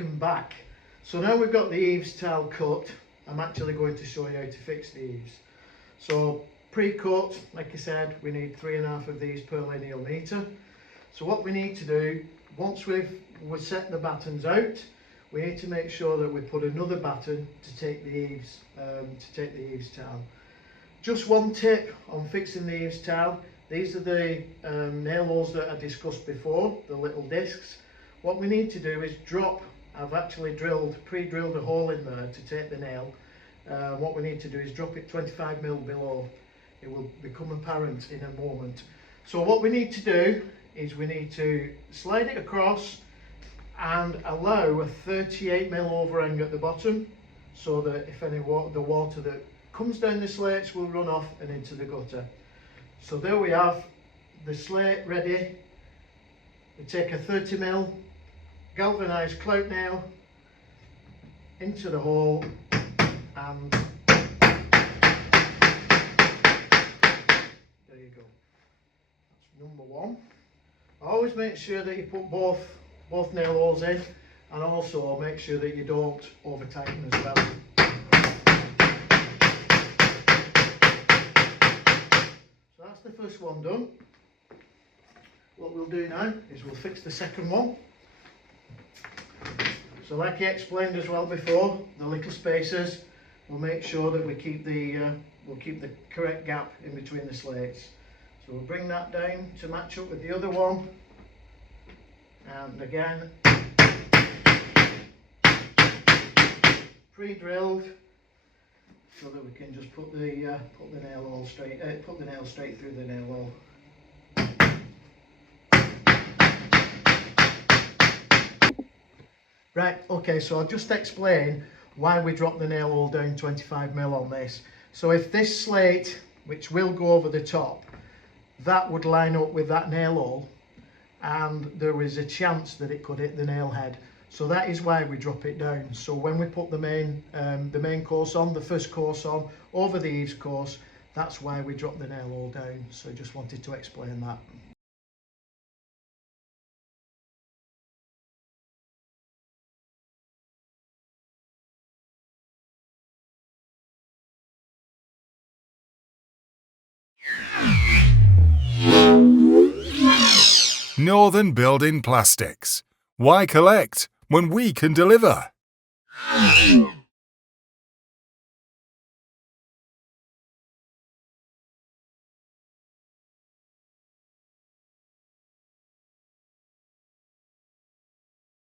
welcome back. So now we've got the eaves tile cut, I'm actually going to show you how to fix the eaves. So pre-cut, like I said, we need 3.5 of these per lineal metre. So what we need to do, once we've set the battens out, we need to make sure that we put another batten to take the eaves tile. Just one tip on fixing the eaves tile. These are the nail holes that I discussed before, the little discs. What we need to do is drop, I've actually pre-drilled a hole in there to take the nail. What we need to do is drop it 25mm below. It will become apparent in a moment. So what we need to do is we need to slide it across and allow a 38mm overhang at the bottom, so that if any the water that comes down the slates will run off and into the gutter. So there we have the slate ready. We take a 30mm galvanised clout nail into the hole and there you go. That's number one. Always make sure that you put both nail holes in, and also make sure that you don't over tighten as well. So that's the first one done. What we'll do now is we'll fix the second one. So like I explained as well before, the little spacers, we'll make sure that we keep the correct gap in between the slates. So we'll bring that down to match up with the other one, and again pre-drilled so that we can just put the nail straight through the nail hole. Right, okay, so I'll just explain why we dropped the nail hole down 25mm on this. So if this slate, which will go over the top, that would line up with that nail hole, and there is a chance that it could hit the nail head. So that is why we drop it down. So when we put the main course on, the first course on, over the eaves course, that's why we drop the nail hole down. So just wanted to explain that. Northern Building Plastics. Why collect when we can deliver?